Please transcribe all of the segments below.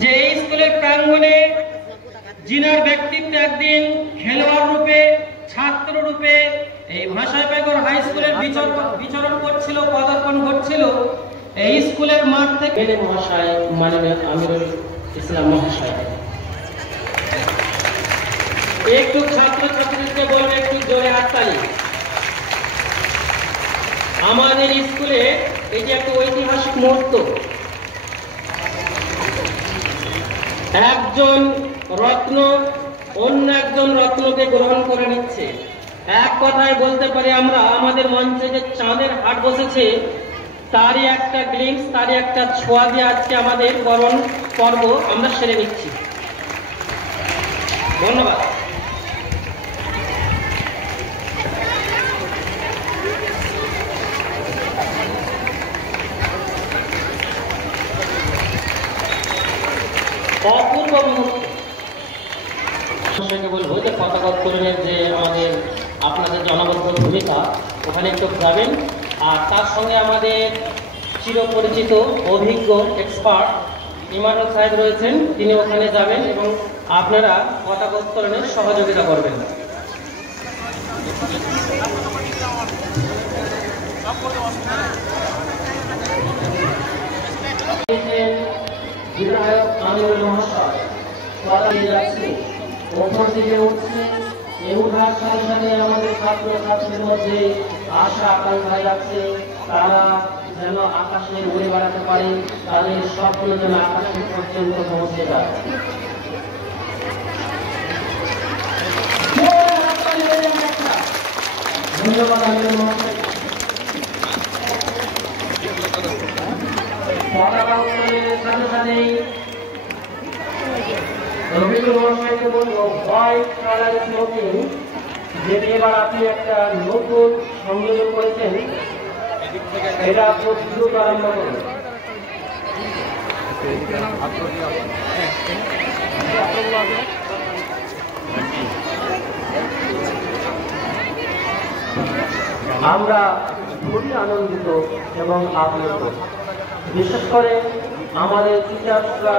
যে এই স্কুলের প্রাঙ্গণে জিনার ব্যক্তিত্ব একদিন খেলোয়াড় রূপে, ছাত্র রূপে এই ভাষাপেগর হাই স্কুলের বিচরণ করছিল, পদার্পণ ঘটছিল, এই স্কুলের মাঠ থেকে মহাশয় মাননীয় আমিরুল ইসলাম মহাশয় একটু ছাত্রছাত্রীদেরকে বলবে একটু জোরে হাততালি। আমাদের স্কুলে এই যে একটা ঐতিহাসিক মুহূর্ত, একজন রত্ন অন্য একজন রত্নকে গ্রহণ করে নিচ্ছে। এক কথায় বলতে পারি আমরা আমাদের মঞ্চে যে চাঁদের হাট বসেছে তারই একটা গ্লিম্পস, তারই একটা ছোঁয়া দিয়ে আজকে আমাদের বরণ পর্ব আমরা সেরে নিচ্ছি। ধন্যবাদ। অপূর্ব মুহূর্ত বলবো যে পতাকা উত্তোলনের যে আমাদের আপনাদের জনবদ্ধ ভূমিকা ওখানে একটু যাবেন, আর তার সঙ্গে আমাদের চিরপরিচিত অভিজ্ঞ এক্সপার্ট ইমানুল সাহেব রয়েছেন, তিনি ওখানে যাবেন এবং আপনারা পতাকা উত্তোলনে সহযোগিতা করবেন। বিধায়ক আমিরুল মহাশয় ওপর দিকে উঠছে, এগুলোর সাথে সাথে আমাদের ছাত্রছাত্রীদের মধ্যে আশা আকাঙ্ক্ষা যাচ্ছে তারা যেন আকাশে উড়ে বেড়াতে পারে, তাদের স্বপ্ন যেন আকাশের পর্যন্ত পৌঁছে যায়। ধন্যবাদ আমিরুল মহাশয়। পতাকা উত্তোলনের সাথে সাথেই রবীন্দ্র মহাশয়কে বলবো হোয়াইট কালার স্মোকিং, যেটি এবার আপনি একটা নতুন সংযোজন করেছেন, এটা প্রস্তুত আরম্ভ করুন। আমরা খুবই আনন্দিত এবং আপ্লুত, বিশেষ করে আমাদের টিচার্সরা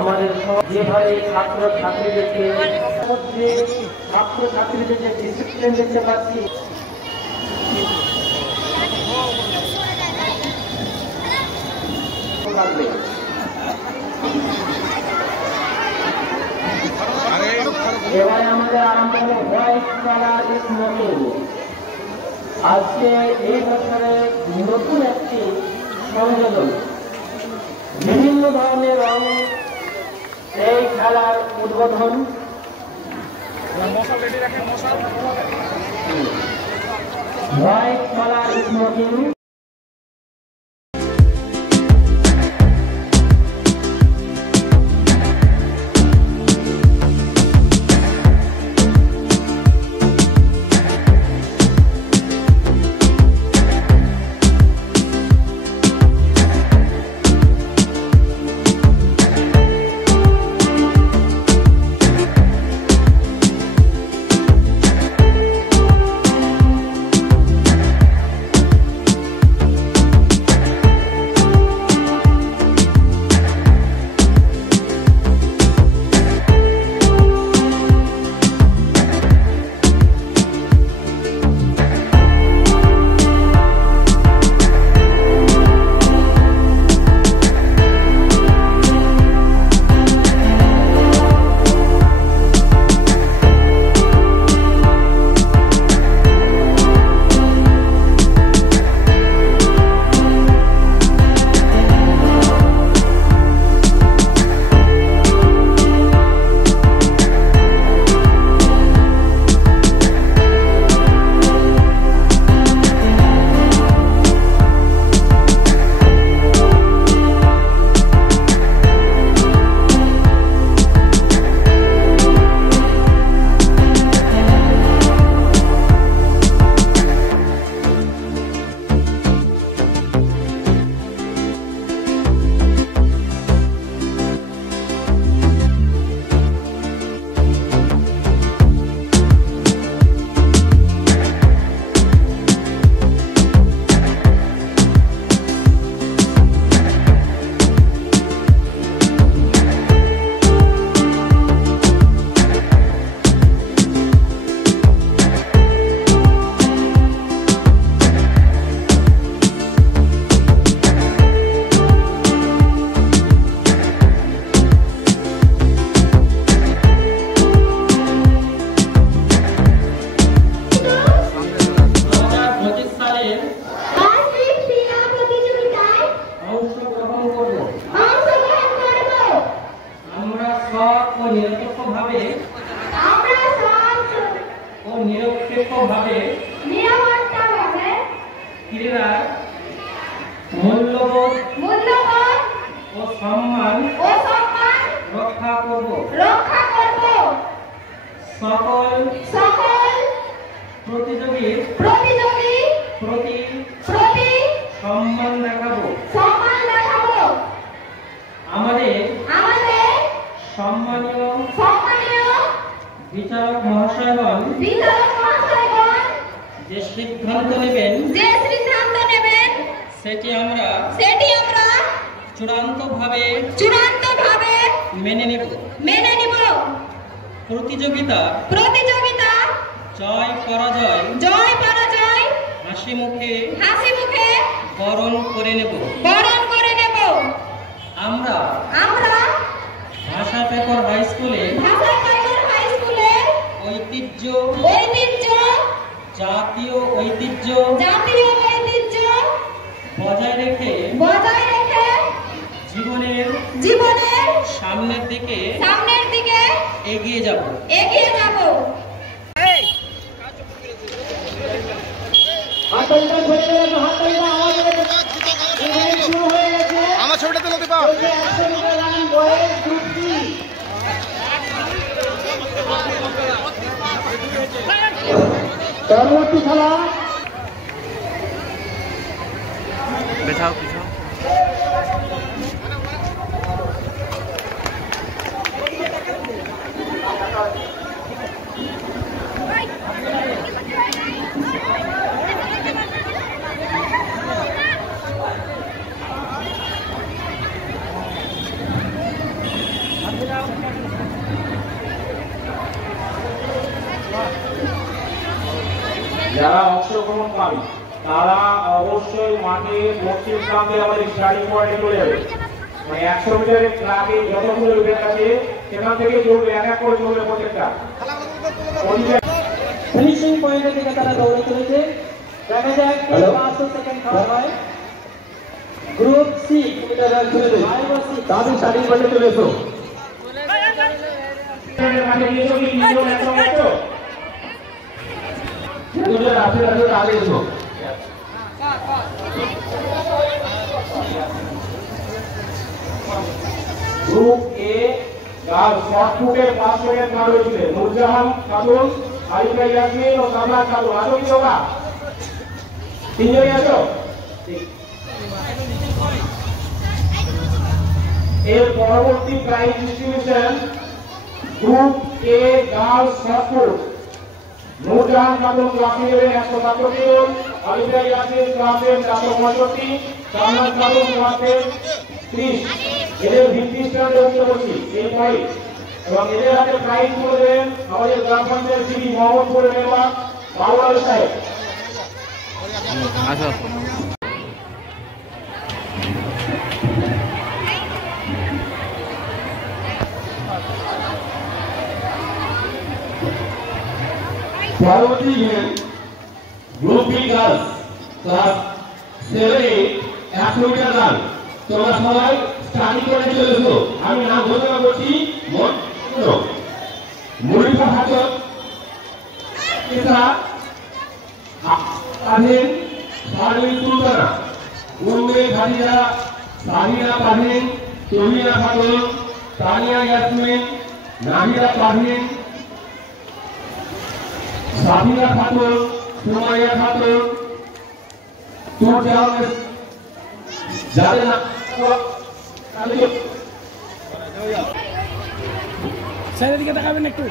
আমাদের যেভাবে ছাত্রছাত্রীদেরকে ডিসিপ্লিন দেখতে পাচ্ছি, এবারে আমাদের আরম্ভ হলো হোয়াইট কালার স্মোকিং। আজকে এই বছরের নতুন একটি সংযোজন, বিভিন্ন ধরনের রঙ এই খেলার উদ্বোধন। White colour smoking. নিয়মবদ্ধভাবে ক্রীড়ার মূল্যবোধ ও সম্মান রক্ষা করব। সকল প্রতিযোগীর প্রতি সম্মান দেখাবো। আমাদের সম্মানীয় বিচারক মহাশয়গণ যে সিদ্ধান্ত নেবেন সেটি আমরা চূড়ান্তভাবে মেনে নিব। প্রতিযোগিতা জয় পরাজয় হাসি মুখে বরণ করে নেব। আমরা ভাষাপেকর হাই স্কুলে ঐতিহ্য জাতীয় ঐতিহ্য বজায় রেখে জীবনের সামনের দিকে এগিয়ে যাব। আমার ছবিটা তো লোকে পাও। পরবর্তী খেলা বেছাও কিছু যারা অংশগ্রহণ পাবে তারা অবশ্যই মাঠে পশ্চিম প্রান্তে আমাদের স্টার্টিং পয়েন্টে চলে যাবে। মানে 100 মিটারের ট্রাকে যতগুলো ইভেন্ট আছে সেখান থেকে চলবে, এক এক করে চলবে প্রত্যেকটা। ফিনিশিং পয়েন্টের দিকে তারা দৌড়ে চলেছে। দেখা যাক 500 সেকেন্ড খেলা হয়। গ্রুপ সি তাদের স্টার্টিং পয়েন্টে চলে এসো। গ্রুপ এ শর্ট ফুটের 5 সেকেন্ড না রয়েছে নুরজাহান খাতুন, আরিফা ইয়াসমিন ও সামরা খাতুন। আসো কি তোমরা তিনজনই আসো। এর পরবর্তী prize distribution group A girls shot put Nurjahan Khatun class 11 167 জন, আরিফা ইয়াসমিন ক্লাস 465, সামরা খাতুন ক্লাস 30। এদের ভিত্তি স্ট্যান্ডে উঠতে বলছি এই পয়েন্ট এবং এদের হাতে প্রাইজ করে দেন আমাদের গ্রাম পঞ্চায়েত সিডি মোহাম্মদপুরের মেম্বার বাবুলাল সাহেব। পরবর্তী event group B girls class 7 100 metre run. তোমরা সবাই স্টাডি করে চলেছো। আমি নাম ঘোষণা করছি। মনিফা হাজত, পারভিন, শারমিন সুলতানা, উম্মে খাদিজা, সাহিনা পারভিন, তহিনা খাতুন, তানিয়া ইয়াসমিন, নাহিরা পারভিন, সাবিনা খাতুন, সুমাইয়া খাতুন, তুরজাহান যাদের নাম সাইডের দিকে দেখাবেন একটু।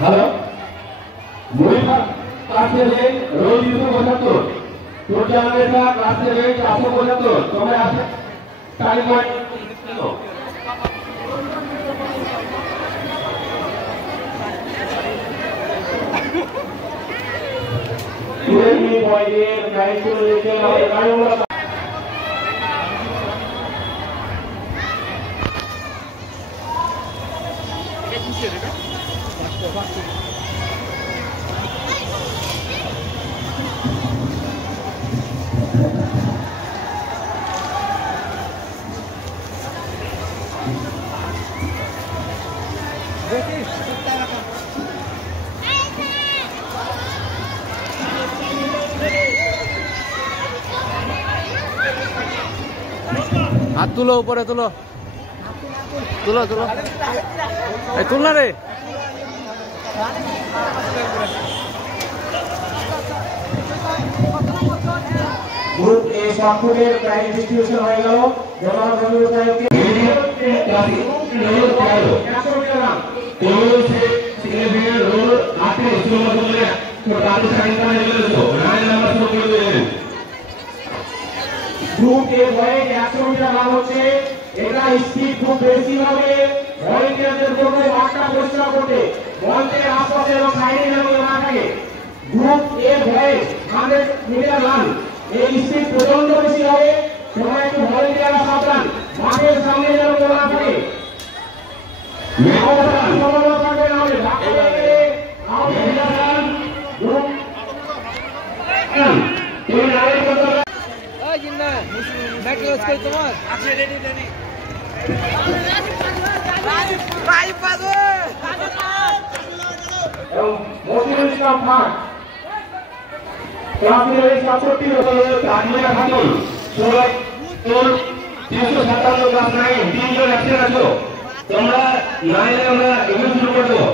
হ্যালো মনিফা ক্লাস 7 রোজ 275, তুরজাহান ক্লাস 7 475। তোমরা আসে টাইম পয়েন্ট বয়ের প্রাইজ চলে যেতে হবে। হাত তুলো, উপরে তুলো, তুলো তুলো, এই তুল না রে। গ্রুপ এ শর্টফুটের প্রাইজ ডিস্ট্রিবিউশন হয়ে গেল। জনাব রবিউল সাহেবকে গ্রুপ এ বয়ে 100 মিটার রান হচ্ছে। এটা স্পিড খুব বেশি হবে। ভলেন্টিয়ারদের জন্য মাঠটা পরিষ্কার করতে মঞ্চের আশপাশে এবং সাইডে যেন না থাকে। গ্রুপ এ বয়ে 100 মিটার রান, এই স্পিড প্রচন্ড বেশি হবে। সবাই একটু ভলেন্টিয়াররা সাবধান, মাঠের সামনে যেন কেউ না থাকে। এবং মতিউল ইসলাম খান ক্লাসের 67 আজমিরা খাতুন 357 ক্লাস 9 তিনজন একসাথে আছো। তোমরা 9 এ আমরা ইভেন্ট শুরু করে দেবো।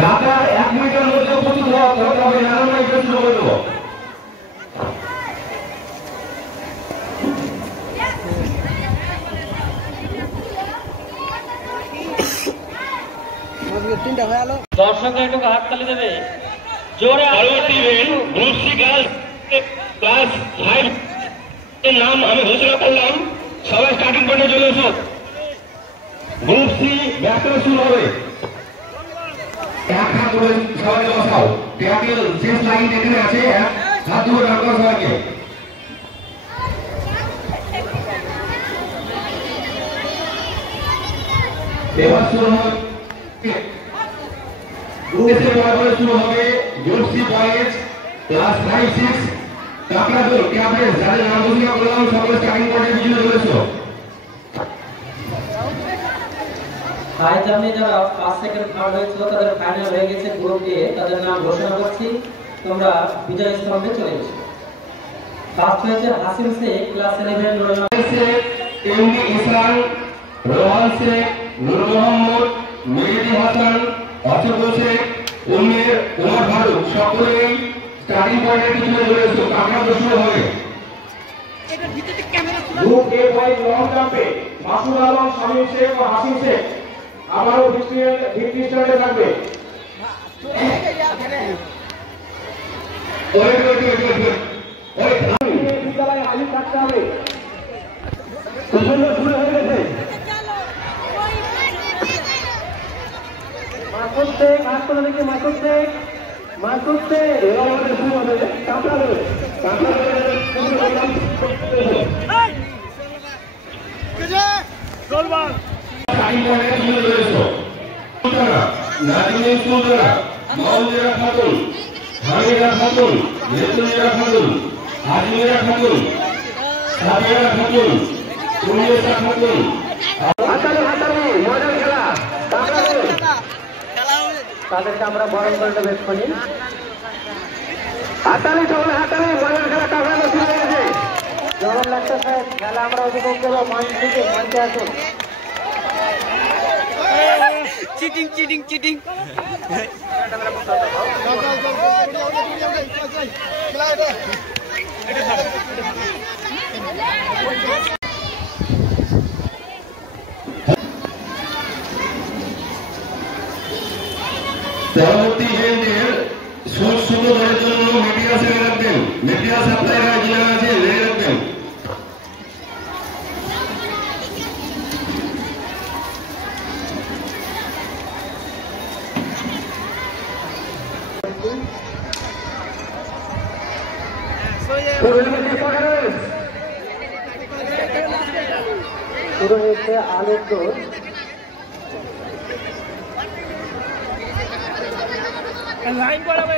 ঢাকা 1 মিনিটের মধ্যে উপস্থিত হওয়া হবে, আমরা ইভেন্ট শুরু করে দেবো। দর্শকরা একটু হাততালি দেবে জোরে। পরবর্তী event group C girls class 5 এর নাম আমি ঘোষণা করলাম। সবাই স্টার্টিং পয়েন্টে চলে এসো। গ্রুপ সি ব্যাটল শুরু হবে। এক হাত ধরে সবাই বসাও। ট্যাকেল শেষ লাইন এখানে আছে, এক হাত ধরে রাখো সবাইকে। এবার শুরু হবে গ্রুপ সি বরাবর শুরু হবে। Group C boys class 5 6 Kakradol captain যাদের নাম ঘোষণা করলাম সকলে স্টার্টিং পয়েন্টে পিছনে চলে এসো। হাই জার্নি যারা ফার্স্ট সেকেন্ড থার্ড হয়েছিল তাদের ফাইনাল হয়ে গেছে গ্রুপ এ, তাদের নাম ঘোষণা করছি। তোমরা বিজয় স্তম্ভে চলে এসো। ফার্স্ট হয়েছে হাসিম শেখ ক্লাস 11 শেখ, এমডি ইসরান, রোহান শেখ, নূর মোহাম্মদ, মেহেদি হাসান, অশোক শেখ, উমের, ওমর ফারুক সকলেই স্টার্টিং পয়েন্টে পিছনে চলে এসো। কাকড়াদোল শুরু হবে। গ্রুপ এ বয়েজ লং জাম্পে মাসুদ আলম, শামীম শেখ ও হাসিম শেখ আবারও ভিক্টরি স্ট্যান্ডে থাকবে। বিদ্যালয়ে হাজির থাকতে হবে। শুরু হয়ে গেছে। মাসুদ শেখ, হাসপাতাল থেকে মাসুদ শেখ, মাসুদ শেখ এবার আমাদের শুরু হবে। কাকড়াদোল নাজিমুল সুলতানা, মাউলিয়া খাতুন, হামিদা খাতুন, নেতুলিয়া খাতুন, আজমিরা খাতুন, সাবিয়া খাতুন, উনিসা খাতুন। মজার খেলা তাদেরকে আমরা বরণ করে বেশ করি। হাতালি সকলে হাতালি, মজার খেলা কাকড়াদোল শুরু হয়ে গেছে। যেমন লাগতেছে খেলা আমরা উপভোগ করবো। মঞ্চ থেকে মঞ্চে আসুন। Cheating cheating cheating. পরবর্তী ইভেন্টের সুন্দরের জন্য মেটেরিয়াল রেখে রাখবেন। মেটেরিয়াল সাপ্লাই আছে রেখে রাখবেন। শুরু হয়েছে আলোর দোল। লাইন করাবে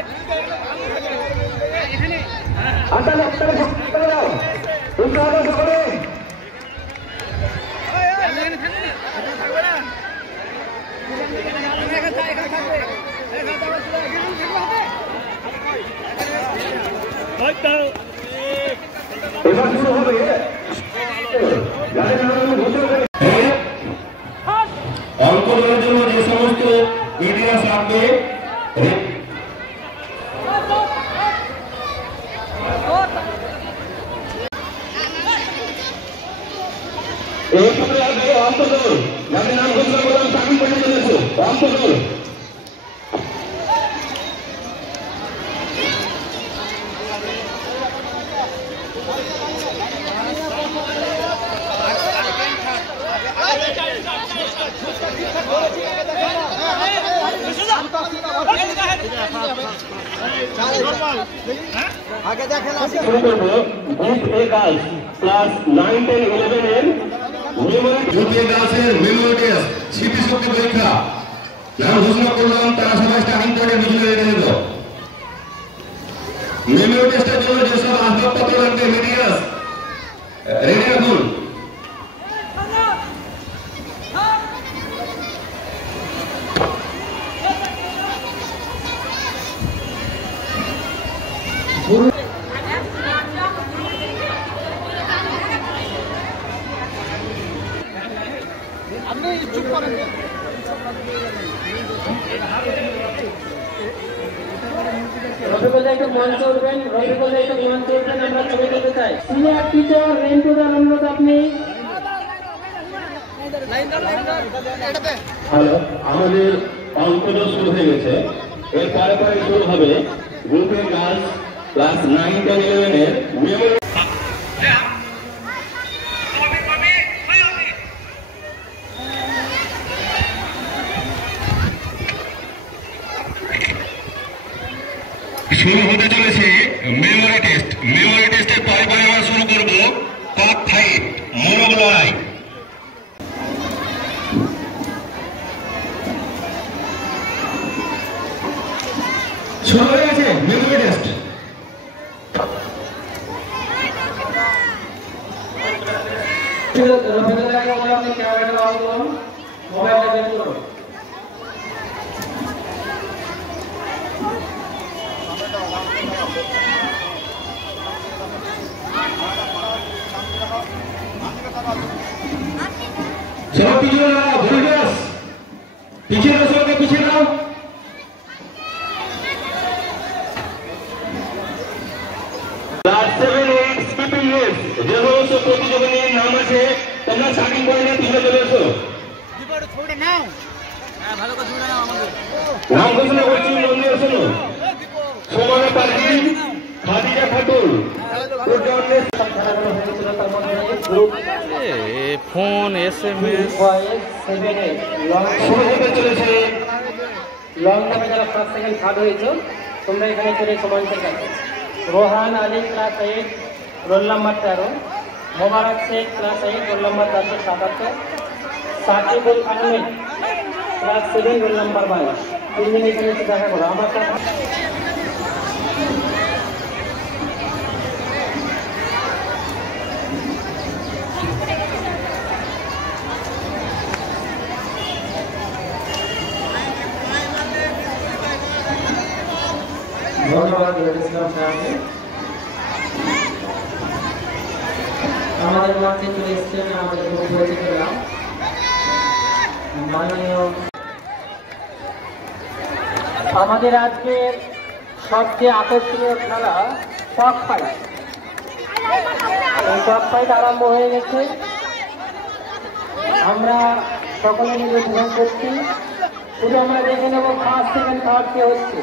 এখানে এবার শুরু হবে অঙ্কনের জন্য যে সমস্ত ইতিহাস লাগবে এই সূত্রে আসবে অন্তদল যাদের নাম ঘোষণা করলাম চাকরি করে চলেছে অন্তদল শুরু করবো গ্রুপ এ গার্লস ক্লাস 9, 10, 11 এর গ্রুপ এ গার্লসের মেমোরি টেস্ট স্মৃতিশক্তি পরীক্ষা নাম ঘোষণা করলাম তারা সবাই স্টার্টিং পয়েন্টে নিজে রেডি হয়ে যাও মেমোরি টেস্টের জন্য যেসব আসবাবপত্র লাগবে মেটেরিয়ালস রেডি রাখুন আপনি চুপ করেন রফিকুল্লাহ একটু মঞ্চে উঠবেন রফিকুল্লাহ একটু মঞ্চে উঠবেন আমরা ছবি তুলতে চাই সিনিয়র টিচার রেন্টুদার অনুরোধ আপনি হ্যালো আমাদের অঙ্কটা শুরু হয়ে গেছে এর পরে পরে শুরু হবে গ্রুপের গার্লস ক্লাস 9, 10, 11 এর মেমোরি শুরু হতে চলেছে মেমোরি টেস্ট মেমোরি টেস্টের পরে পরে আমরা শুরু করব কক ফাইট মোরগ লড়াই শুরু হয়ে গেছে মেমোরি টেস্ট রফিকুল্লাহকে বলে আপনি ক্যামেরাটা অন করুন মোবাইলটা বের করুন चलो पीछे आओ भूलगस पीछे रसोगे पीछे आओ क्लास 7, 8 स्पीपिंग যে সমস্ত প্রতিযোগিতার নাম আছে তোমরা স্টার্টিং পয়েন্টে তুলে চলে এসো বিপদ ছোড়ে নাও হ্যাঁ ভালো করে শুনে নাও আমাদের নাম ঘোষণা করছি মন দিয়ে শোনো সোমানা পারভি খাদিজা খাতুন ফোন SMS শুরু হতে চলেছে লং নামে যারা ফার্স্ট সেকেন্ড থার্ড হয়েছে তোমরা এখানে চলে সমানসের কাছে Rohan Ali class 8 roll number 13 Mobarak Sheikh class 8 roll number 477 Sakibul Ahmed class 7 roll number 22 তিনজন এখানে এসে দেখা করো আমার সাথে ধন্যবাদ ইসলাম সাহেবকে আমাদের মঞ্চে চলে এসছেন আমাদের পরিচিত নাম মাননীয় আমাদের আজকের সবচেয়ে আকর্ষণীয় খেলা কক ফাইট এই কক ফাইট আরম্ভ হয়ে গেছে আমরা সকলে মিলে ধ্যান করছি শুধু আমরা দেখে নেব ফার্স্ট সেকেন্ড থার্ড কে হচ্ছে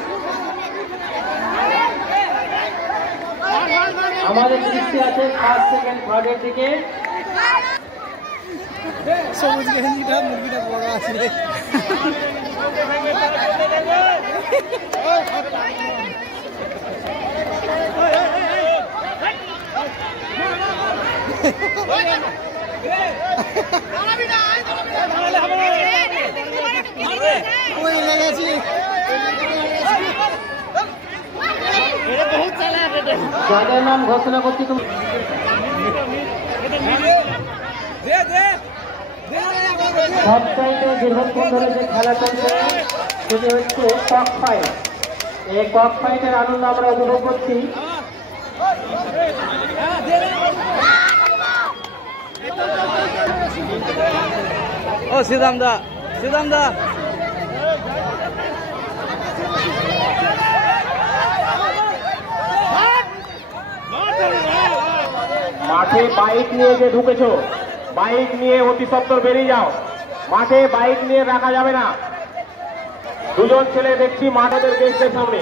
আমাদের দৃষ্টি আছে ফার্স্ট সেকেন্ড থার্ডের দিকে সবুজ গেঞ্জিটা মুরগিটা বড় আছে ওই লেগেছি যাদের নাম ঘোষণা করছি তুমি সবচাইতে দীর্ঘক্ষণ ধরে যে খেলা চলছে সেটি হচ্ছে কক ফাইট। এই কক ফাইটের আনন্দ আমরা উপভোগ করছি। ও শ্রীরাম দা, শ্রীরাম দা, মাঠে বাইক নিয়ে যে ঢুকেছো, বাইক নিয়ে অতি সত্বর বেরিয়ে যাও। মাঠে বাইক নিয়ে রাখা যাবে না। দুজন ছেলে দেখছি মাঠেদের গেস্টের সামনে।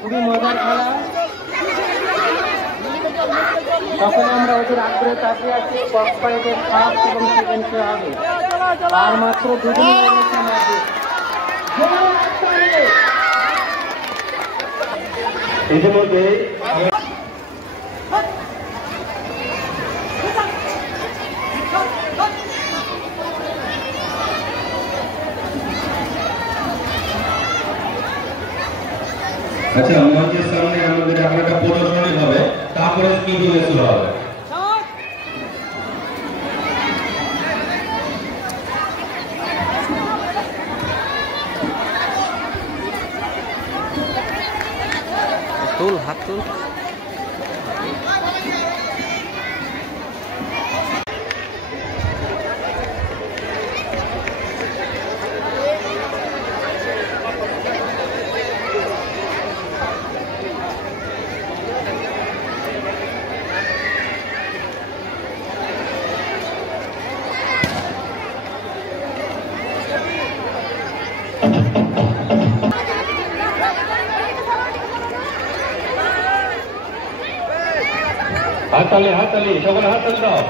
খুবই মজার খেলা। তখন আমরা ওদের আগ্রহে তাকিয়ে আছি কক ফাইটের ফার্স্ট এবং সেকেন্ডে আগে। আর মাত্র দুদিন ইতিমধ্যে আচ্ছা, মঞ্চের সামনে আমাদের এখন একটা প্রদর্শনী হবে, তারপরে স্পিকিং শুরু হবে। তুল, হাত তুল। হাততালি, হাততালি, সকলে হাততালি দাও।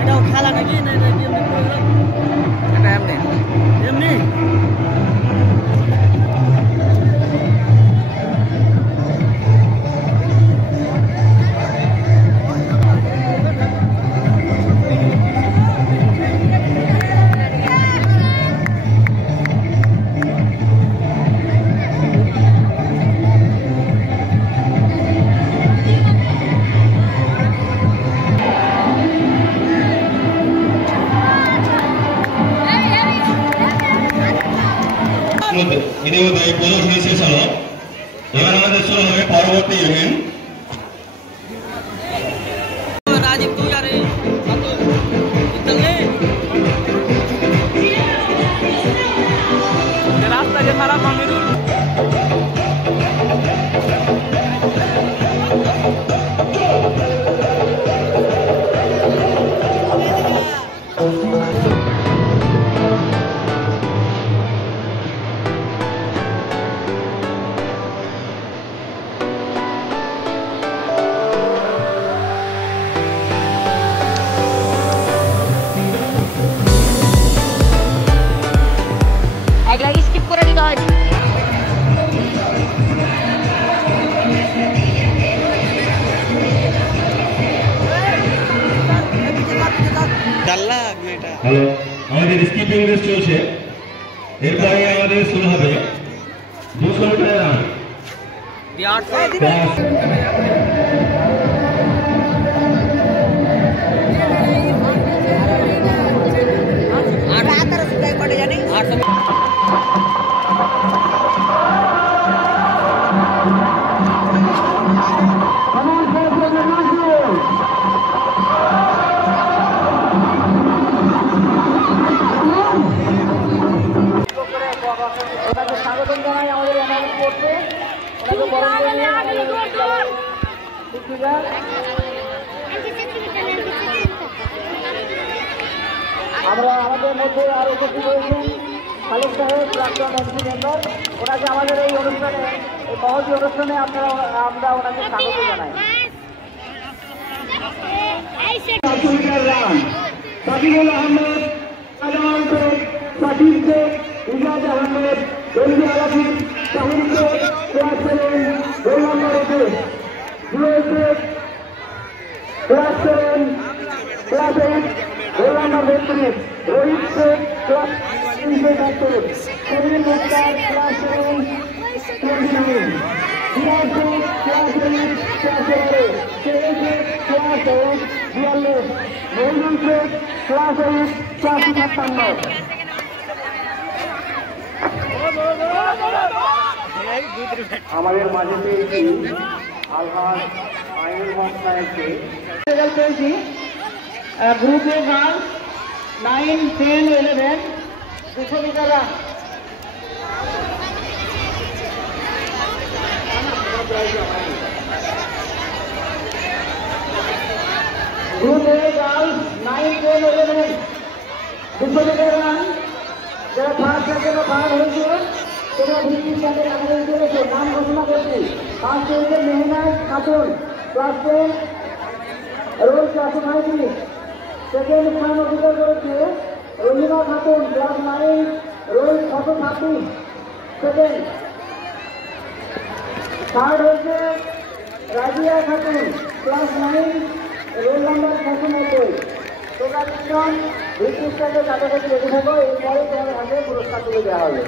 এটাও খেলা নাকি না এটা কি এমনি প্রোগ্রাম? এটা এমনি এমনি ইতিমধ্যে প্রদর্শনী শেষ হলো। এবার আমাদের শুরু হবে পরবর্তী ইভেন্ট। রাজীব তুই আরে রাস্তা যে খারাপ আমিরুল স্কিপ করে দিতে হয়। ডাল্লা এটা। হ্যালো, আমাদের স্কিপিং রেস চলছে। এরপরে আমাদের শুরু হবে 200 মিটার রান। স্বাগতম জানাই আমাদের অ্যানাউন্স করতে। আমরা আমাদের মধ্যে আরো উপস্থিত হয়েছেন খালেদ সাহেব প্রাক্তন এমপি মেম্বার, ওনাকে আমাদের এই অনুষ্ঠানে, এই মহতী অনুষ্ঠানে আমরা ওনাকে স্বাগত জানাই। Sakibul Ahmed, Sajaman Sheikh, Sakib Sheikh, Ijaz Ahmed, Ranji Alafid, Shahid Sheikh, class 7, roll number 21, Jewel Sheikh, class 7, class 8, roll number 32, Rohit Sheikh, class 371, Sharir Muktar, class 7, 29, Siraj Sheikh, class 8, class 11, Sheikh Sheikh, class 8, 42, Mohidul Sheikh, class 8, 457। আমাদের মাঝে পেয়েছি আলহাজ আইনুল হক সাহেবকে। রেজাল্ট পেয়েছি গ্রুপে গার্লস 9, 10, 11 200 মিটার রান। গ্রুপে গার্লস 9, 10, 11 200 মিটার রান। যারা ফার্স্ট সেকেন্ড ও থার্ড হয়েছে তোমরা ভিত্তির সাথে আমাদের চলেছে নাম ঘোষণা করছি। ফার্স্ট হয়েছে Mehnaz Khatun, class 10, roll 435। Second স্থান অধিকার করেছে Ranjina Khatun, class 9, roll 636। Second. Third হয়েছে Razia Khatun, class 9, roll number 690। তোমরা তিনজন ভিত্তির সাথে কাছাকাছি রেখে থাকো, এরপরে তোমাদের হাতে পুরস্কার তুলে দেওয়া হবে।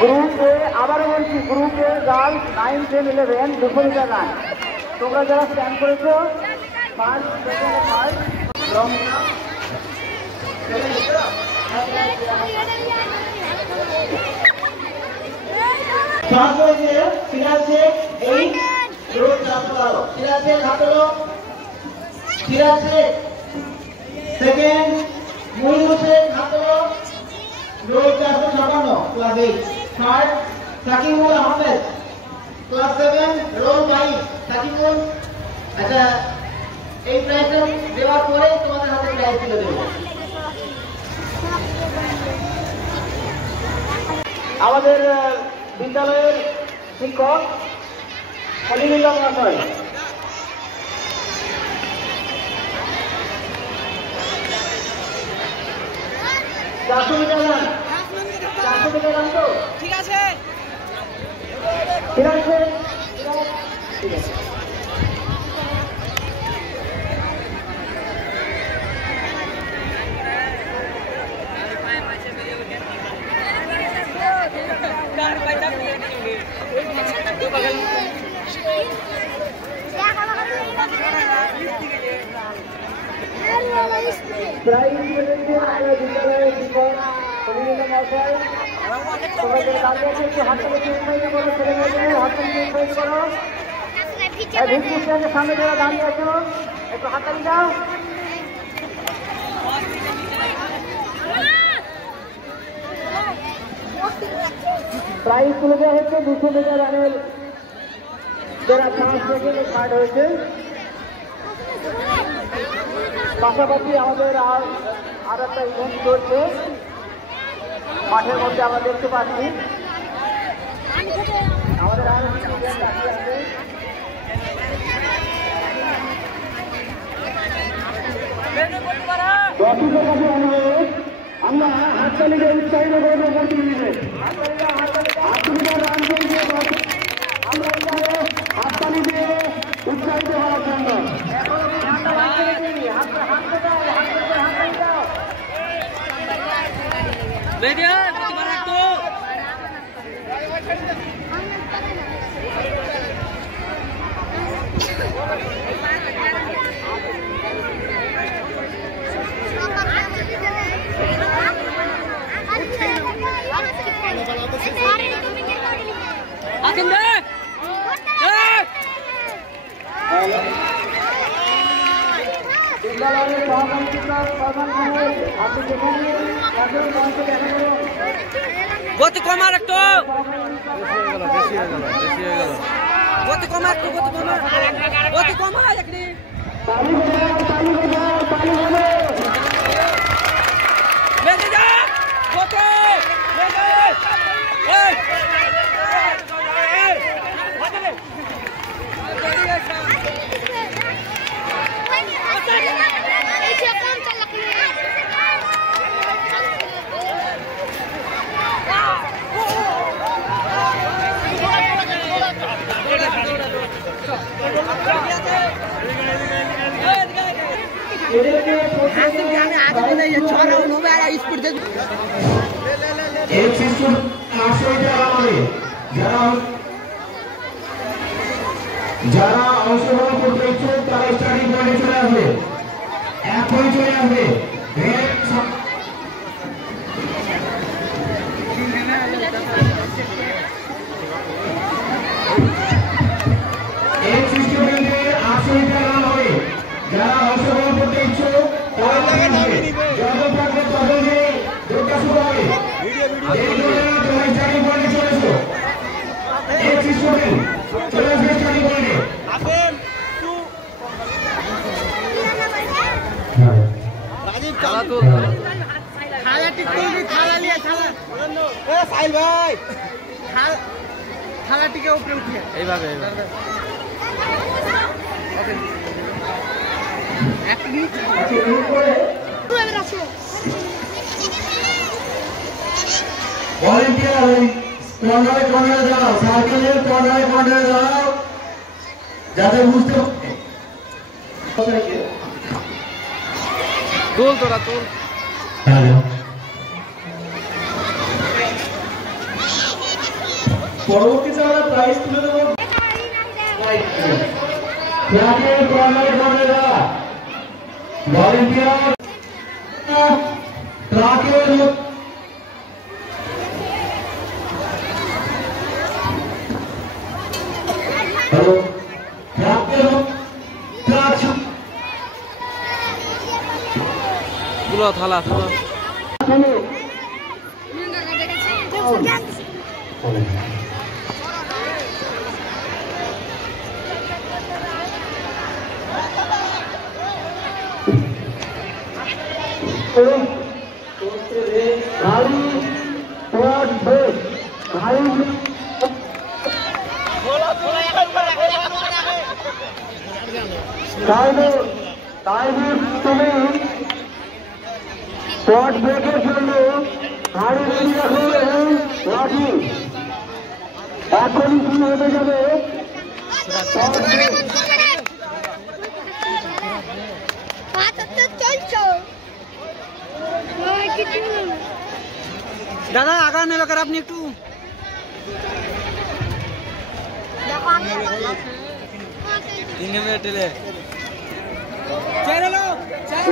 গ্রুপে আবারও বলছি, গ্রুপে গার্লস 9, 10, 11 200 মিটার রান। তোমরা যারা স্ট্যান্ড করেছো ফার্স্ট, সেকেন্ড, থার্ড রমনা ফার্স্ট হয়েছে সিরাজ শেখ 8, রোড 412। সিরাজ শেখ হাত তোলো। সিরাজ শেখ। সেকেন্ড মহিদুল শেখ হাত তোলো, roll 456, class 8। Third Sakibul Ahmed, class 7, roll 22। Sakibul, আচ্ছা এই প্রাইজটা দেওয়ার পরে তোমাদের হাতে প্রাইজ তুলে দেবো। আমাদের বিদ্যালয়ের শিক্ষক খলিলুল্লাহ মহাশয়। 400 মিটার রান। 400 মিটার রান তো ঠিক আছে। ঠিক আছে, ঠিক আছে। প্রাইজ পেয়েছে আমাদের বিদ্যালয়ের শিক্ষক খলিলুল্লাহ মহাশয়। তোমাদের দাঁড়িয়ে আছে, একটু হাততালি দিয়ে উৎসাহিত করো, ছেলে মেয়েদের হাততালি দিয়ে উৎসাহিত করো। ভিত্তি স্ট্যান্ডের সামনে যারা দাঁড়িয়ে আছো একটু হাততালি দাও। প্রাইজ তুলে দেওয়া হচ্ছে 200 মিটার রানের যারা ফার্স্ট, সেকেন্ড ও থার্ড হয়েছে। পাশাপাশি আমাদের আর একটা ইভেন্ট চলছে মাঠের মধ্যে, আমরা দেখতে পাচ্ছি আমাদের আর একটা ইভেন্ট আছে। দর্শকের কাছে অনুরোধ, আমরা হাততালি দিয়ে উৎসাহিত করবো প্রতিনিধিদের। আমরা হাততালি দিয়ে উৎসাহিত হওয়ার জন্য বিদ্যালয়ের সহকারী আপনি যেখানে গতি কমার একটু, গতি কমা একটু, গতি কমা একটু। ताली बजाओ, ताली बजाओ, ताली बजाओ। लेके जा ओके लेके যারা অংশগ্রহণ করতে ইচ্ছুক তারা স্টার্টিং পয়েন্টে চলে আসবে, এখনই চলে আসবে। এই সিস্টেমে 800 মিটার রান হবে। যারা অংশগ্রহণ করতে ইচ্ছুক তারা আসবে, যত থাকবে ততই দৌড়টা শুরু হবে। তোমরা স্টার্টিং পয়েন্টে চলে এসো। এই সিস্টেমে চলে আসবে স্টার্টিং পয়েন্টে। थाला तो थाला टिकटोल भी थाला लिया थाला ए साहिल भाई थाला टिके ऊपर उठिए এইভাবে ওকে এক মিনিট ভলান্টিয়ার কর্নারে যাও, সার্কেলের কর্নারে যাও, যাতে বুঝতে তোল তোরা তোল পরবর্তীতে আমরা প্রাইজ তুলে দেবো। ট্র্যাকের কর্নারে যাও, ভলান্টিয়ার ট্র্যাকের হ্যালো ট্র্যাকের ট্র্যাক তুলো থালা তুলো তুমি স্পট ব্রেকের জন্য গাড়ি রেডি রাখো এবং লাঠি এখনই শুরু হতে যাবে। দাদা আগান এলাকার আপনি একটু টেলে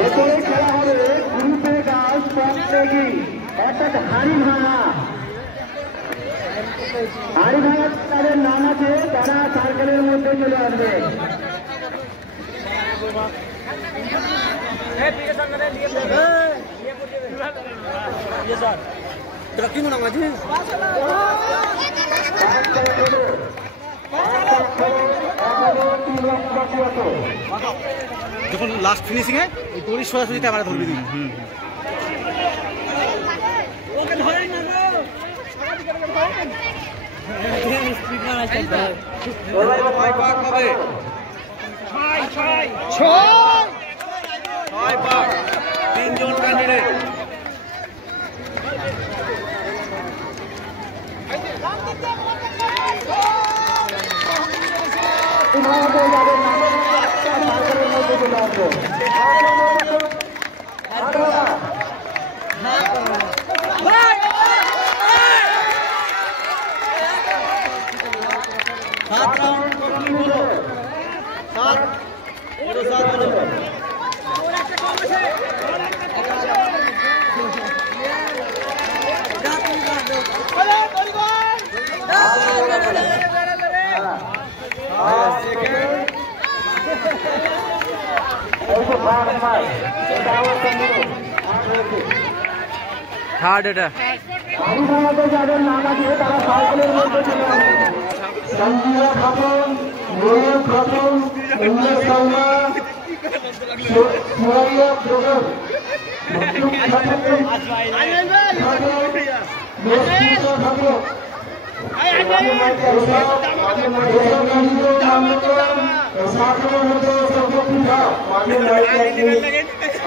এরপরে খেলা হবে গ্রুপে গাছ পঞ্চেগি অর্থাৎ হাড়ি ভাঙা। হাড়ি ভাঙা তাদের নাম আছে, তারা সার্কেলের মধ্যে চলে আসবে। কি মনে আছে যখন লাস্ট ফিনিশিং এ ওই দড়ি সরাসরি ক্যামেরা ধরবি দিন ওকে ধরে না ছয় পাক 3 জন ক্যান্ডিডেট থার্ড এটা যাদের নাম আছে তারা সাইকেলের মধ্যে চলে আসবে। সঞ্জীবা খাতুন, ময়ূর খাতুন, উল্লেখ শর্মা, সোনালিয়া প্রোগ্রাম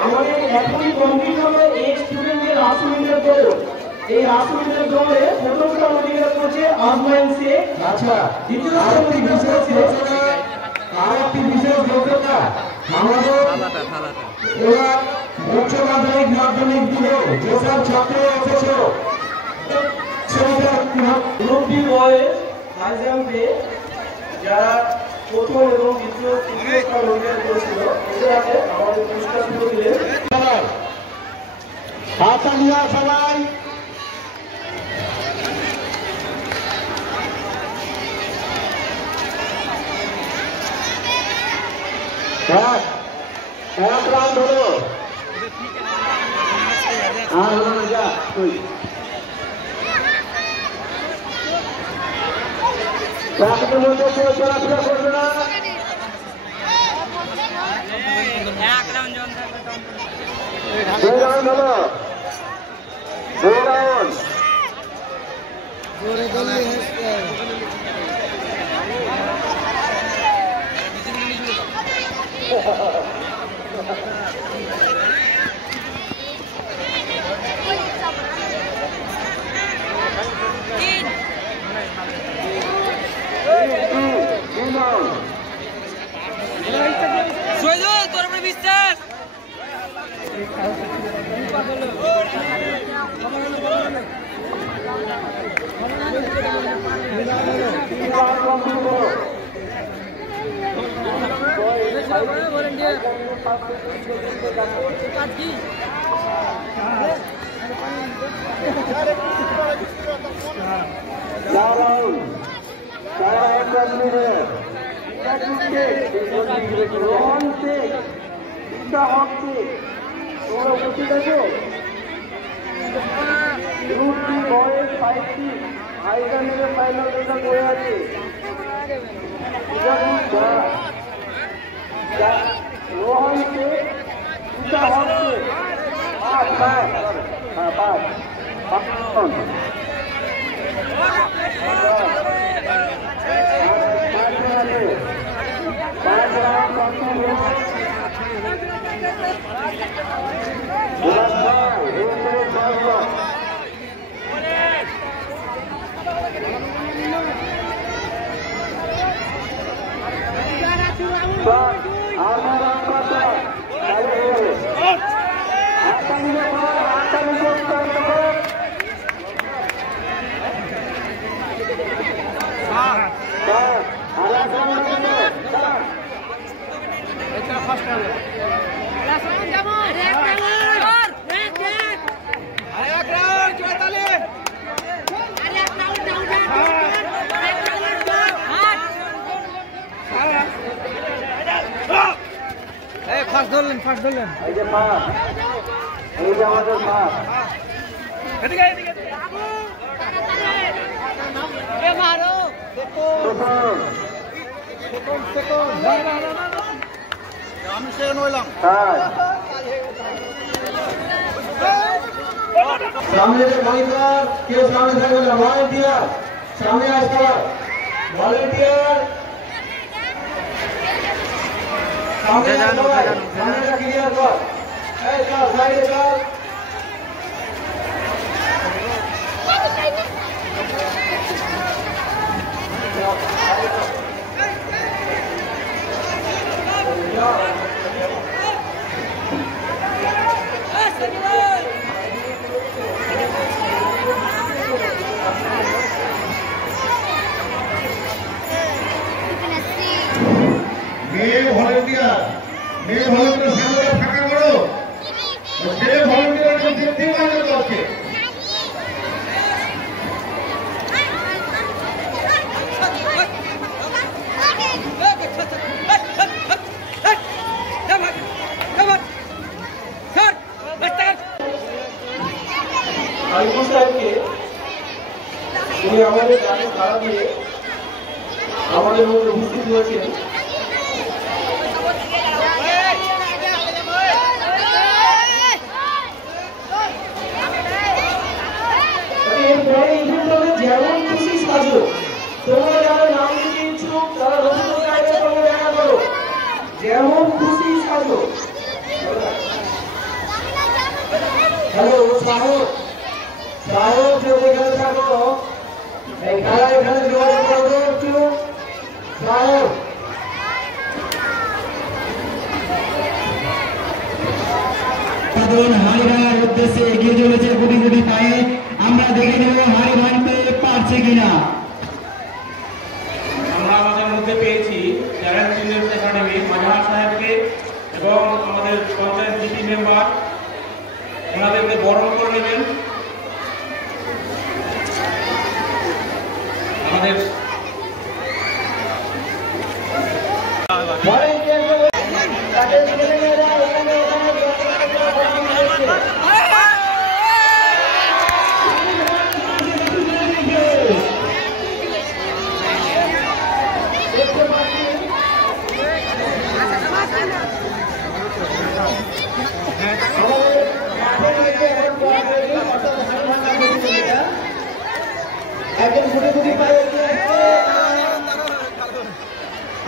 আমাদের এখনই কমপ্লিট হবে এই স্টুডেন্টদের রাসুলিনের দৌড়। এই রাসুলিনের দৌড়ে প্রথম স্থান অধিকার করেছে আজমাইন শেখ। আচ্ছা দ্বিতীয় স্থান অধিকার করেছে আর একটি বিশেষ যোগ্যতা আমাদের এবার উচ্চ মাধ্যমিক দিলে যেসব ছাত্র এসেছিল গ্রুপটি বয়েজ হাই জাম্পে যারা প্রথম এবং তৃতীয় স্থান অধিকার করেছিল এদের আমাদের পুরস্কার তুলে দিলেন। হাতালিয়া সবাই এক রাউন্ড হলো যা ট্রাফিকের মধ্যে কেউ চলাফেরা করবে না। দুই রাউন্ড হলো দুই রাউন্ড তোর উপরে বিশ্বাস सामने से वॉलंटियर के सामने से वॉलंटियर सामने आकर वॉलंटियर सामने सामने का क्लियर कर ऐसा साइड कर মেয়ে ভলেন্টিয়ার সামনে ফাঁকা করো ছেলে ভলেন্টিয়ার ঠিক আছে করছে আলিপুর সাহেবকে উনি আমাদের গানে সাড়া দিয়ে আমাদের মধ্যে উপস্থিত হয়েছিলেন। এরপরে ইভেন্ট হবে যেমন খুশি সাজো। তোমরা যারা নাম দিতে ইচ্ছুক তারা রবীন্দ্র সাহেবের সঙ্গে দেখা করো। যেমন খুশি সাজো। হ্যালো সাহেব, সাহেব যেখানে থাকো এই খেলা এখানে যোগাযোগ করবে একটু। সাহেব হাড়ি ভাঙার উদ্দেশ্যে এগিয়ে চলেছে গুটি গুটি পায়ে। আমরা দেখে নেব হাড়ি ভাঙতে পারছে কিনা। আমরা আমাদের মধ্যে পেয়েছি ট্যালেন্ট চিলড্রেন্স একাডেমি মাঝহার সাহেবকে এবং আমাদের পঞ্চায়েত জিপি মেম্বার, ওনাদেরকে বরণ করে নেবেন। আমাদের একজন গুটি গুটি পায়ে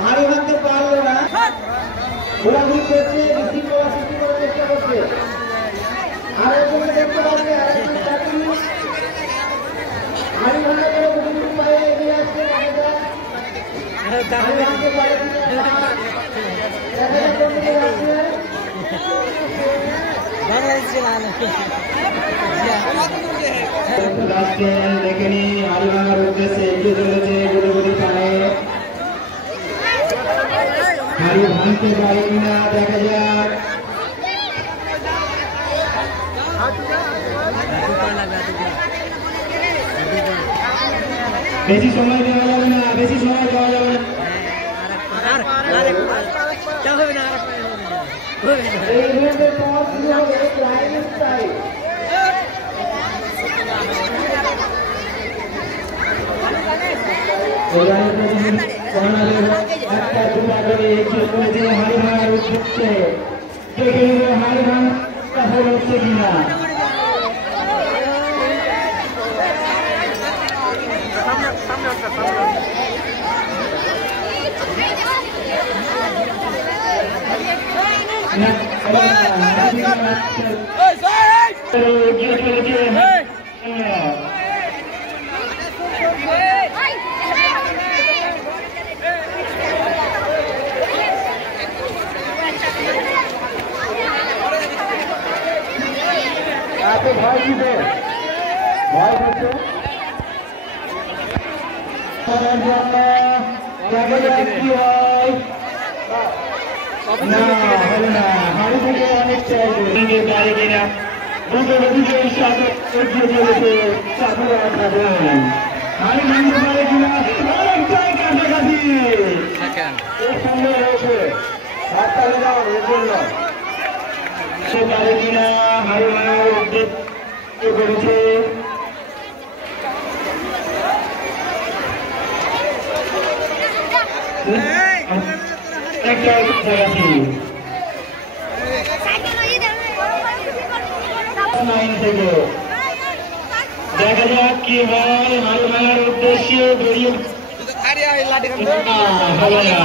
হাড়ি ভাঙতে পারলো না, ঘোরাঘুরি করছে, সৃষ্টি করার চেষ্টা করছে। আর একজনে দেখতে পাচ্ছে হাড়ি ভাঙা করে গুটি গুটি পায়ে এগিয়ে আসছে। হাড়ি ভাঙতে পারে দেখে নি হাড়ি ভাঙার উদ্দেশ্যে এগিয়ে চলেছে গুটি গুটি পায়ে। হাড়ি ভাঙতে পারে কিনা দেখা যাক। বেশি সময় দেওয়া যাবে না, বেশি সময় দেওয়া যাবে না। এই ইভেন্টের পর শুরু হবে ক্লাইম্যাক্স টাইম। একটা দুটা করে এগিয়ে চলেছে হাড়ি ভাঙার উদ্দেশ্যে। দেখে নেব হাড়ি ভাঙা সফল হচ্ছে কিনা। এগিয়ে চলেছে ভয় দিবে, ভয় করছে কি হয় না হবে না। হাড়ি থেকে অনেকটা পারে কিনা দুটো নদীকে সাথে এগিয়ে চলেছে সাফল্য খাবেন। হাড়ি ভাঙতে পারে কিনা অনেকটাই কাছাকাছি এর সঙ্গে রয়েছে হাততালি দাও এর জন্য। সে পারে কিনা হাড়ি ভাঙার উদ্যোগ করেছে। একটা কাছাকাছি থেকে দেখা যাক কি হয়। হাড়ি ভাঙার উদ্দেশ্যে বেরিয়ে হবে না।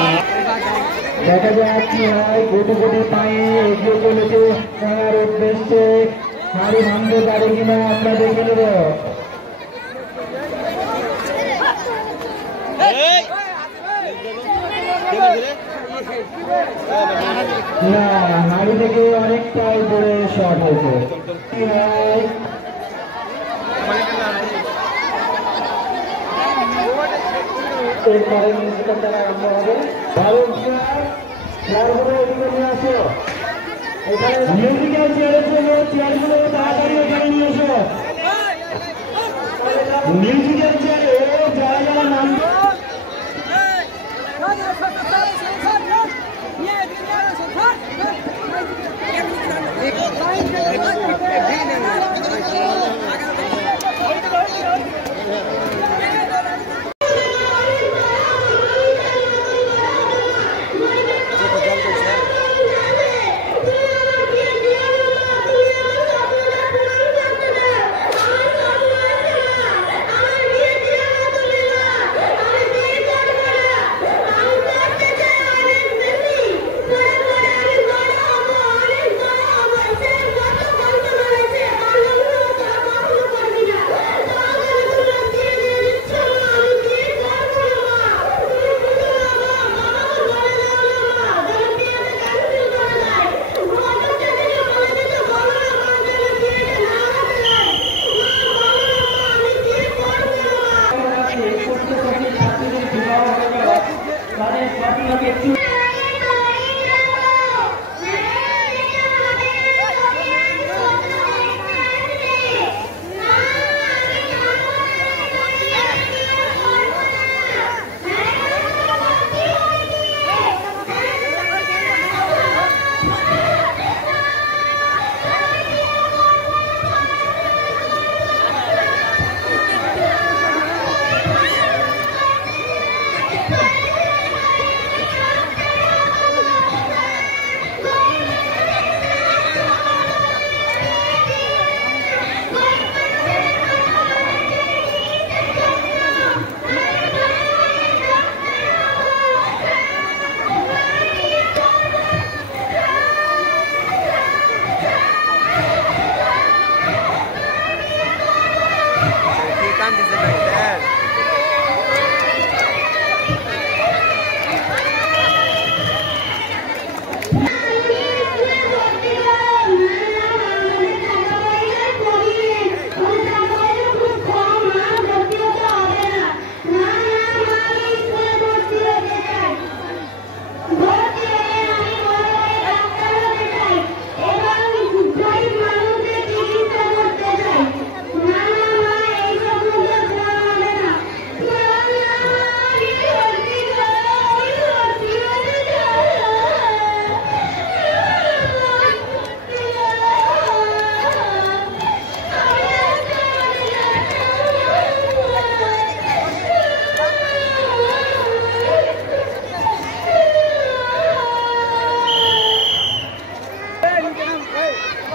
দেখা যাক কি হয়। গুটি গুটি পায়ে এগিয়ে চলেছে ভাঙার উদ্দেশ্যে। হাড়ি ভাঙতে পারে কিনা আমরা দেখে নেব। না হাড়ি থেকে অনেকটাই দূরে শট হয়েছে। এরপরে মিউজিক্যাল দ্বারা আরম্ভ হবে। ভালো চেয়ারগুলো এদিকে নিয়ে আসো। এখানে মিউজিক্যাল চেয়ারের জন্য চেয়ারগুলো তাড়াতাড়ি এখানে নিয়ে এসো। মিউজিক্যাল চেয়ারে যারা যারা নাম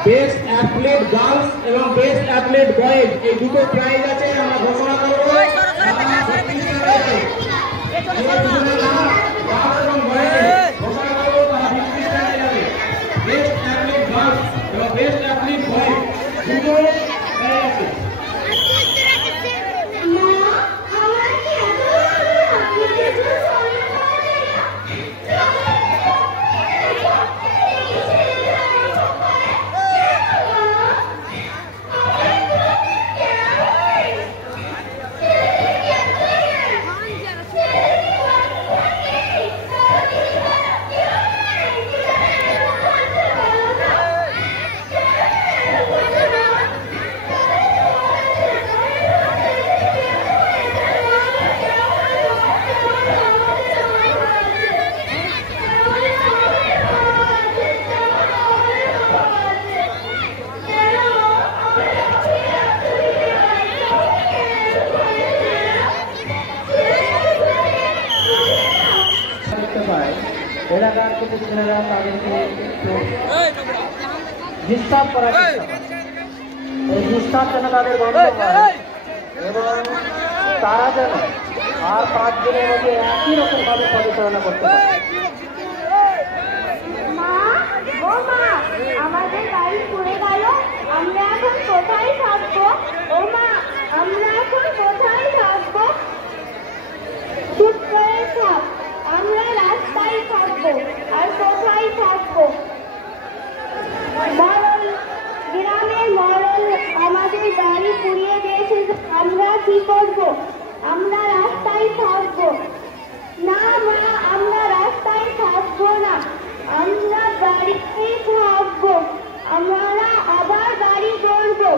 বেস্ট অ্যাথলেট গার্লস এবং বেস্ট অ্যাথলেট বয়েজ এই দুটো প্রাইজ আছে আমরা ঘোষণা করব। বেস্ট অ্যাথলেট গার্লস এবং বেস্ট অ্যাথলেট বয়েজ দুটো প্রাইজ আছে। এলাকার কিছু ছেলেরা তাদেরকে একটু ডিস্টার্ব করার চেষ্টা করে। এই ডিস্টার্ব যেন তাদের বন্ধ হয় এবং তারা যেন আর 5 দিনের মধ্যে একই রকম ভাবে পরিচালনা করতে পারে। আমাদের বাড়ি পড়ে গেল, আমরা এখন কোথায় থাকবো? ও মা, আমরা এখন কোথায় থাকবো? চুপ করে থাক, আমরা রাস্তায় থাকবো। আর কোথায় থাকবো? মরল, গ্রামের মরল আমাদের বাড়ি পুড়িয়ে দিয়েছে, আমরা কি করবো? আমরা রাস্তায় থাকবো। না মা, আমরা রাস্তায় থাকবো না, আমরা বাড়িতেই থাকবো। আমরা আবার বাড়ি করবো।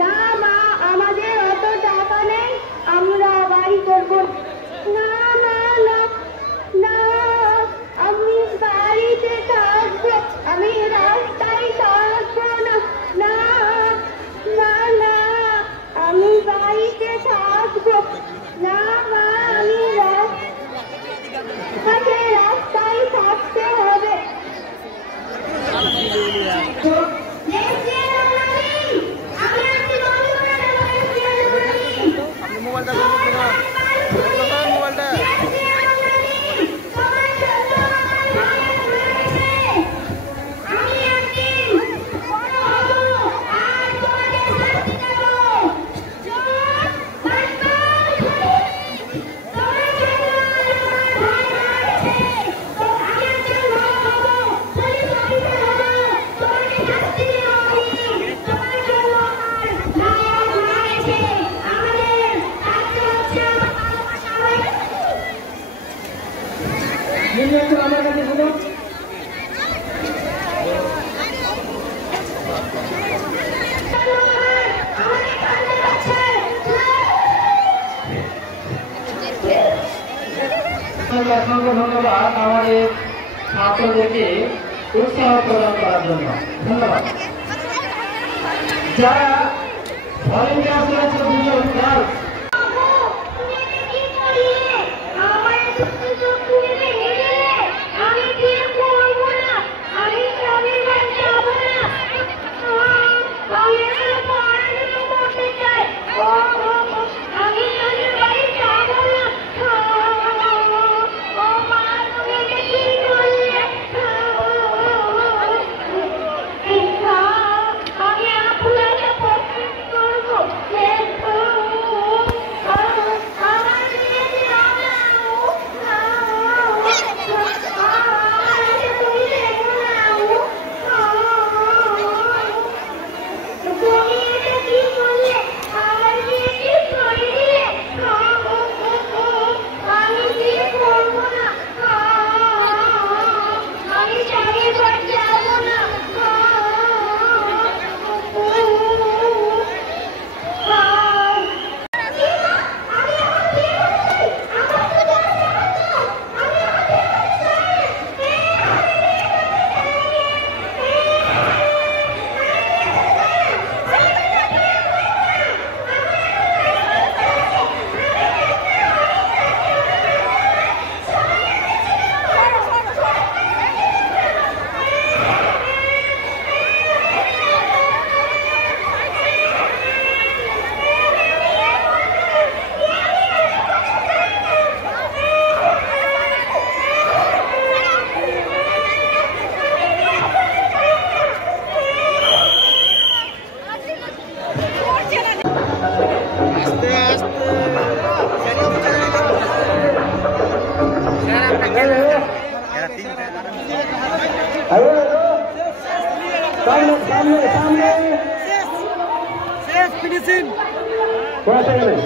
না মা, আমাদের অত টাকা নেই, আমরা বাড়ি করবো না। না না না, আমি বাড়িতে থাকবো, আমি রাস্তায় থাকবো না। না না না, আমি বাড়িতে থাকবো না মা, আমি রাস্তায় থাকতে হবে। আমার কাছে শুনুন, অসংখ্য ধন্যবাদ আমাদের ছাত্রদেরকে উৎসাহ প্রদান করার জন্য। ধন্যবাদ। যারা ভলেন্টিয়ার করেছে দুজন গার্লস, আমি আপনাকে পছন্দ করবো। सामने सामने শেষ ফিনিশিং थोड़ा सा में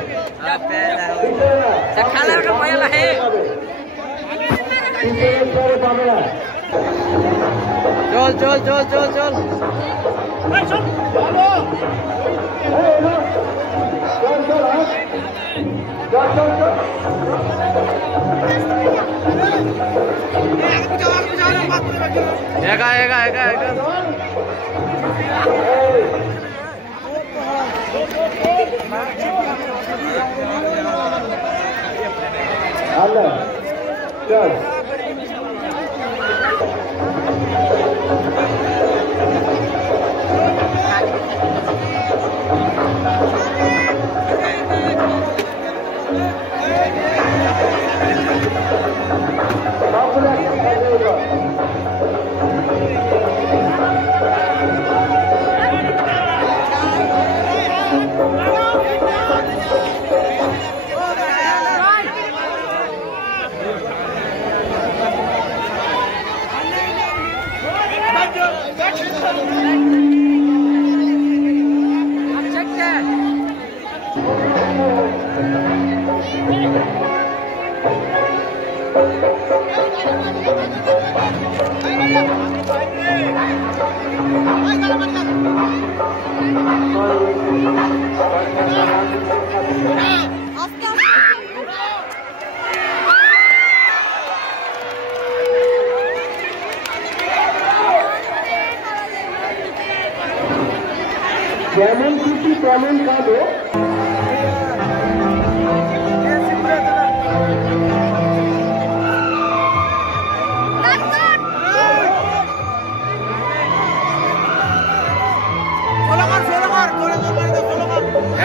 খেলার का पहला है पीछे सारे पागल चल चल चल चल चल एका एका एका एका Allah चल যেমন খুশি তেমন কাঁদো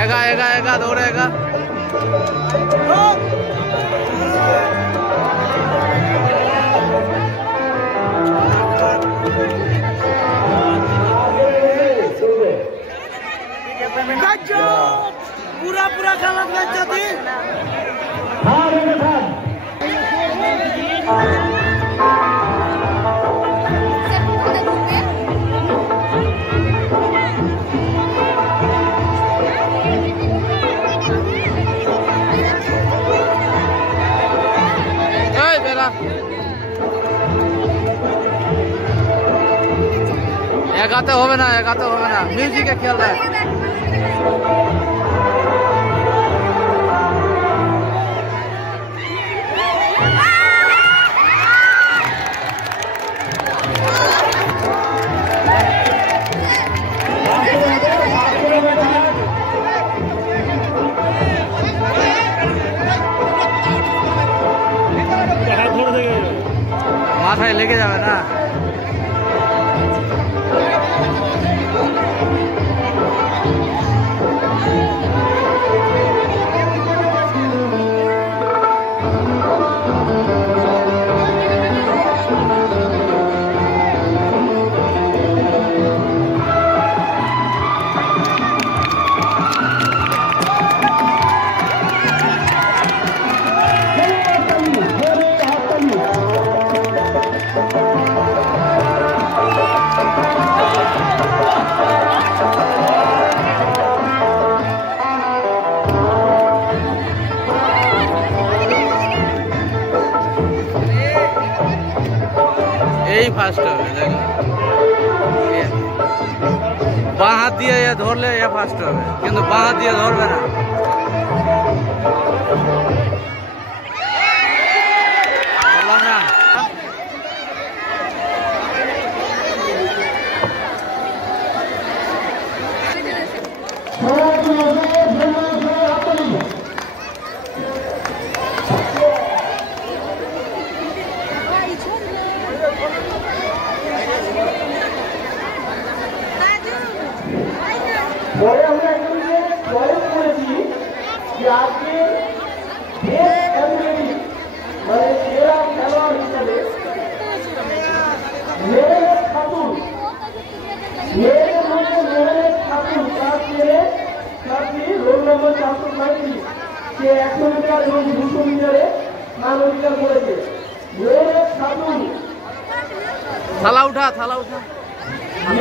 एका एका एका दौड़ेगा पूरा पूरा गलत लग जाती एकाते होवे ना म्यूजिक खेल रहा है माथाয় লেগে যাবে না এই ফার্স্ট হবে দেখো বাঁ হাত দিয়ে ধরলে এ ফার্স্ট হবে কিন্তু বাঁ হাত দিয়ে ধরবে না বললাম না পরে আমরা এখানে প্রয়োগ করেছি যে আজকে বেস্ট অ্যাথলেটিক মানে সেরা খেলোয়াড় হিসাবে মেহের খাতুন রোল নম্বর 435 সে 100 মিটার এবং 200 মিটারে স্থান অধিকার করেছে। মেহের খাতুন থালা উঠা একটা